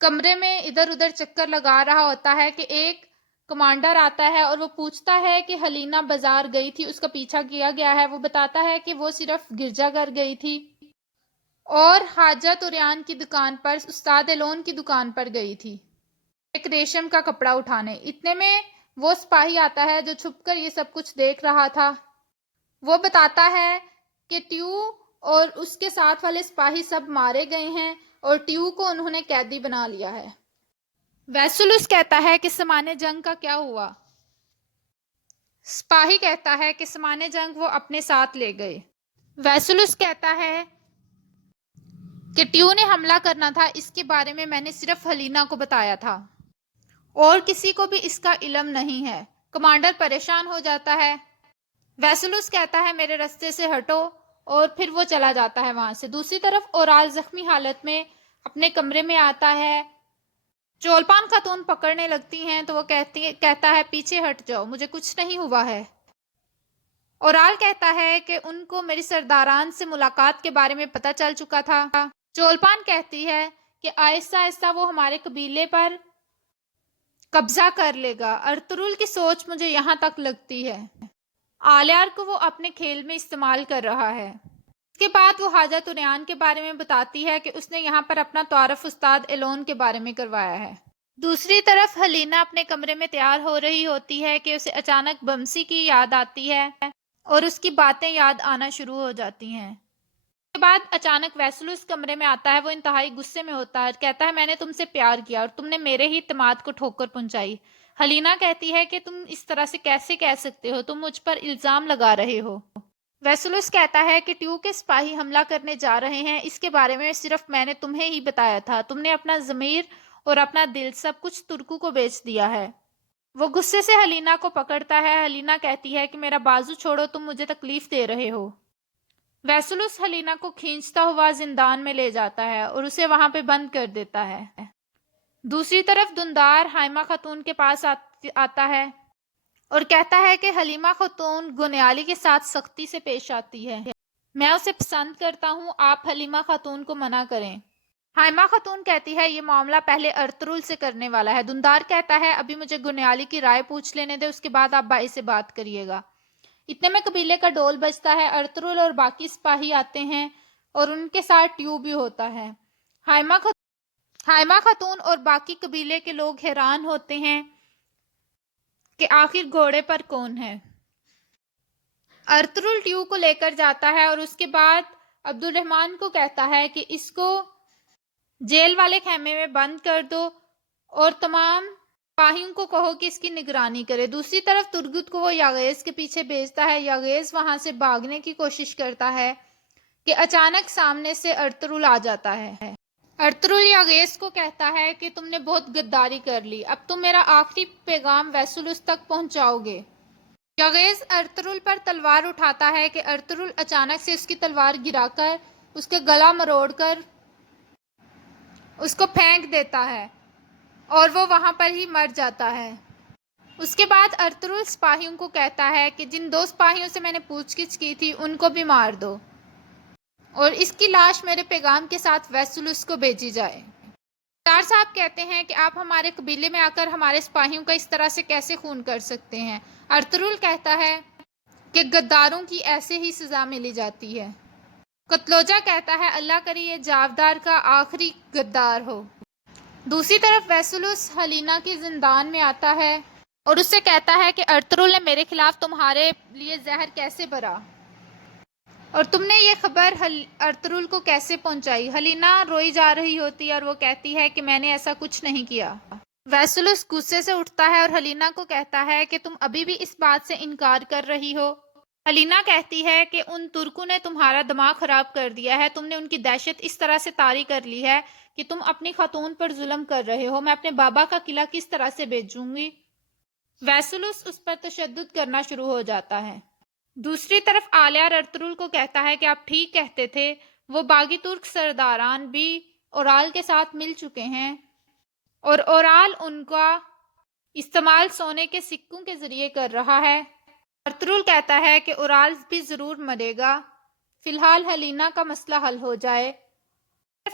کمرے میں ادھر ادھر چکر لگا رہا ہوتا ہے کہ ایک کمانڈر آتا ہے اور وہ پوچھتا ہے کہ حلینا بازار گئی تھی، اس کا پیچھا کیا گیا ہے۔ وہ بتاتا ہے کہ وہ صرف گرجا گھر گئی تھی اور حاجہ توریان کی دکان پر، استاد ایلون کی دکان پر گئی تھی ایک ریشم کا کپڑا اٹھانے۔ اتنے میں وہ سپاہی آتا ہے جو چھپ کر یہ سب کچھ دیکھ رہا تھا۔ وہ بتاتا ہے کہ ٹیو اور اس کے ساتھ والے سپاہی سب مارے گئے ہیں اور ٹیو کو انہوں نے قیدی بنا لیا ہے۔ ویسولس کہتا ہے کہ سامان جنگ کا کیا ہوا؟ سپاہی کہتا ہے کہ سامان جنگ وہ اپنے ساتھ لے گئے۔ ویسولس کہتا ہے کہ ٹیو نے حملہ کرنا تھا، اس کے بارے میں نے صرف حلینا کو بتایا تھا اور کسی کو بھی اس کا علم نہیں ہے۔ کمانڈر پریشان ہو جاتا ہے۔ ویسولس کہتا ہے میرے راستے سے ہٹو، اور پھر وہ چلا جاتا ہے وہاں سے۔ دوسری طرف اورال زخمی حالت میں اپنے کمرے میں آتا ہے۔ چولپان خاتون پکڑنے لگتی ہیں تو وہ کہتا ہے پیچھے ہٹ جاؤ، مجھے کچھ نہیں ہوا ہے۔ اورال کہتا ہے کہ ان کو میری سرداران سے ملاقات کے بارے میں پتہ چل چکا تھا۔ چولپان کہتی ہے کہ آہستہ آہستہ وہ ہمارے قبیلے پر قبضہ کر لے گا۔ ارطغرل کی سوچ مجھے یہاں تک لگتی ہے۔ آلیار کو وہ اپنے کھیل میں استعمال کر رہا ہے۔ اس کے بعد وہ حاجہ توریان کے بارے میں بتاتی ہے کہ اس نے یہاں پر اپنا تعارف استاد ایلون کے بارے میں کروایا ہے۔ دوسری طرف حلینا اپنے کمرے میں تیار ہو رہی ہوتی ہے کہ اسے اچانک بمسی کی یاد آتی ہے اور اس کی باتیں یاد آنا شروع ہو جاتی ہیں۔ اس کے بعد اچانک ویسولس کمرے میں آتا ہے۔ وہ انتہائی غصے میں ہوتا ہے، کہتا ہے میں نے تم سے پیار کیا اور تم نے میرے ہی اعتماد کو ٹھوکر پہنچائی۔ حلینا کہتی ہے کہ تم اس طرح سے کیسے کہہ سکتے ہو، تم مجھ پر الزام لگا رہے ہو۔ ویسولس کہتا ہے کہ ٹیو کے سپاہی حملہ کرنے جا رہے ہیں، اس کے بارے میں صرف میں نے تمہیں ہی بتایا تھا، تم نے اپنا ضمیر اور اپنا دل سب کچھ ترکوں کو بیچ دیا ہے۔ وہ غصے سے حلینا کو پکڑتا ہے۔ حلینا کہتی ہے کہ میرا بازو چھوڑو، تم مجھے تکلیف دے رہے ہو۔ ویسولس حلینا کو کھینچتا ہوا زندان میں لے جاتا ہے اور اسے وہاں پہ بند کر دیتا ہے۔ دوسری طرف دندار حائمہ خاتون کے پاس آتا ہے اور کہتا ہے کہ حلیمہ خاتون گنیالی کے ساتھ سختی سے پیش آتی ہے، میں اسے پسند کرتا ہوں، آپ حلیمہ خاتون کو منع کریں۔ حائمہ خاتون کہتی ہے یہ معاملہ پہلے ارطغرل سے کرنے والا ہے۔ دندار کہتا ہے ابھی مجھے گنیالی کی رائے پوچھ لینے دے، اس کے بعد آپ بھائی سے بات کریے گا۔ اتنے میں قبیلے کا ڈول بجتا ہے، ارطغرل اور باقی سپاہی آتے ہیں اور ان کے ساتھ ٹیو بھی ہوتا ہے۔ حائمہ خاتون اور باقی قبیلے کے لوگ حیران ہوتے ہیں کہ آخر گھوڑے پر کون ہے۔ ارطغرل ٹیو کو لے کر جاتا ہے اور اس کے بعد عبد الرحمن کو کہتا ہے کہ اس کو جیل والے خیمے میں بند کر دو اور تمام سپاہیوں کو کہو کہ اس کی نگرانی کرے۔ دوسری طرف ترگت کو وہ یاغیز کے پیچھے بھیجتا ہے۔ یاغیز وہاں سے بھاگنے کی کوشش کرتا ہے کہ اچانک سامنے سے ارطغرل آ جاتا ہے۔ ارطغرل یاغیز کو کہتا ہے کہ تم نے بہت غداری کر لی، اب تم میرا آخری پیغام ویسولس تک پہنچاؤ گے۔ یاغیز ارطغرل پر تلوار اٹھاتا ہے کہ ارطغرل اچانک سے اس کی تلوار گرا کر اس کے گلا مروڑ کر اس کو پھینک دیتا ہے اور وہ وہاں پر ہی مر جاتا ہے۔ اس کے بعد ارطغرل سپاہیوں کو کہتا ہے کہ جن 2 سپاہیوں سے میں نے پوچھ گچھ کی تھی ان کو بھی مار دو اور اس کی لاش میرے پیغام کے ساتھ ویسولس کو بھیجی جائے۔ سردار صاحب کہتے ہیں کہ آپ ہمارے قبیلے میں آ کر ہمارے سپاہیوں کا اس طرح سے کیسے خون کر سکتے ہیں؟ ارطغرل کہتا ہے کہ غداروں کی ایسے ہی سزا ملی جاتی ہے۔ قتلوجہ کہتا ہے اللہ کرے یہ جاودار کا آخری غدار ہو۔ دوسری طرف ویسولس حلینا کی زندان میں آتا ہے اور اس سے کہتا ہے کہ ارطغرل نے میرے خلاف تمہارے لیے زہر کیسے بھرا اور تم نے یہ خبر ارطغرل کو کیسے پہنچائی؟ حلینا روئی جا رہی ہوتی ہے اور وہ کہتی ہے کہ میں نے ایسا کچھ نہیں کیا۔ ویسولس غصے سے اٹھتا ہے اور حلینا کو کہتا ہے کہ تم ابھی بھی اس بات سے انکار کر رہی ہو۔ حلینا کہتی ہے کہ ان ترکوں نے تمہارا دماغ خراب کر دیا ہے، تم نے ان کی دہشت اس طرح سے طاری کر لی ہے کہ تم اپنی خاتون پر ظلم کر رہے ہو، میں اپنے بابا کا قلعہ کس طرح سے بیچوں گی؟ ویسولس اس پر تشدد کرنا شروع ہو جاتا ہے۔ دوسری طرف آلیار ارطغرل کو کہتا ہے کہ آپ ٹھیک کہتے تھے، وہ باغی ترک سرداران بھی اورال کے ساتھ مل چکے ہیں اور اورال ان کا استعمال سونے کے سکوں کے ذریعے کر رہا ہے۔ ارطغرل کہتا ہے کہ اورال بھی ضرور مرے گا، فی الحال حلینا کا مسئلہ حل ہو جائے۔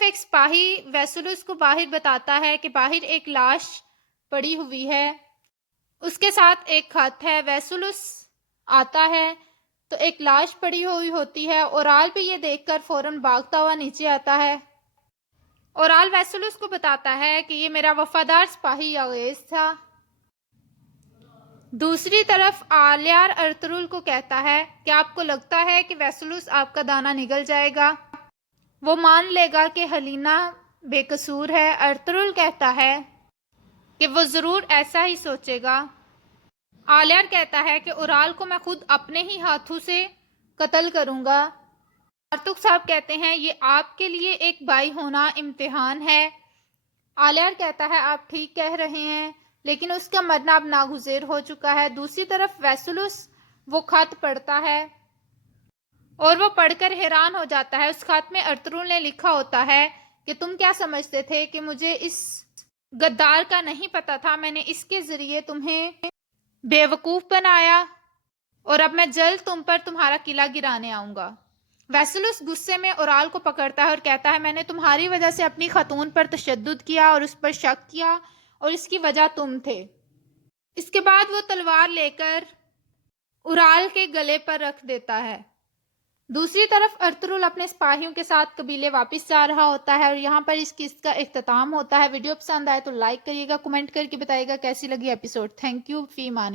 ایک سپاہی ویسلس کو باہر بتاتا ہے کہ باہر ایک لاش پڑی ہوئی ہے، اس کے ساتھ ایک خط ہے۔ ویسلس آتا ہے تو ایک لاش پڑی ہوئی ہوتی ہے۔ اورال بھی یہ دیکھ کر فوراً بھاگتا ہوا نیچے آتا ہے۔ اورال ویسلس کو بتاتا ہے کہ یہ میرا وفادار سپاہی یاغیس تھا۔ دوسری طرف آلیار ارطغرل کو کہتا ہے کہ آپ کو لگتا ہے کہ ویسلس آپ کا دانہ نگل جائے گا، وہ مان لے گا کہ ہیلینا بے قصور ہے۔ ارطغرل کہتا ہے کہ وہ ضرور ایسا ہی سوچے گا۔ آلیار کہتا ہے کہ اورال کو میں خود اپنے ہی ہاتھوں سے قتل کروں گا۔ آرتوک صاحب کہتے ہیں یہ آپ کے لیے ایک بھائی ہونا امتحان ہے۔ آلیار کہتا ہے آپ ٹھیک کہہ رہے ہیں، لیکن اس کا مرنا اب ناگزیر ہو چکا ہے۔ دوسری طرف ویسلس وہ خط پڑھتا ہے اور وہ پڑھ کر حیران ہو جاتا ہے۔ اس خط میں ارطغرل نے لکھا ہوتا ہے کہ تم کیا سمجھتے تھے کہ مجھے اس غدار کا نہیں پتا تھا؟ میں نے اس کے ذریعے تمہیں بے وقوف بنایا اور اب میں جلد تم پر تمہارا قلعہ گرانے آؤں گا۔ ویسلس غصے میں اورال کو پکڑتا ہے اور کہتا ہے میں نے تمہاری وجہ سے اپنی خاتون پر تشدد کیا اور اس پر شک کیا اور اس کی وجہ تم تھے۔ اس کے بعد وہ تلوار لے کر اورال کے گلے پر رکھ دیتا ہے۔ دوسری طرف ارطغرل اپنے سپاہیوں کے ساتھ قبیلے واپس جا رہا ہوتا ہے اور یہاں پر اس قسط کا اختتام ہوتا ہے۔ ویڈیو پسند آئے تو لائک کریے گا، کمنٹ کر کے بتائیے گا کیسی لگی ایپیسوڈ۔ تھینک یو، فی امان اللہ۔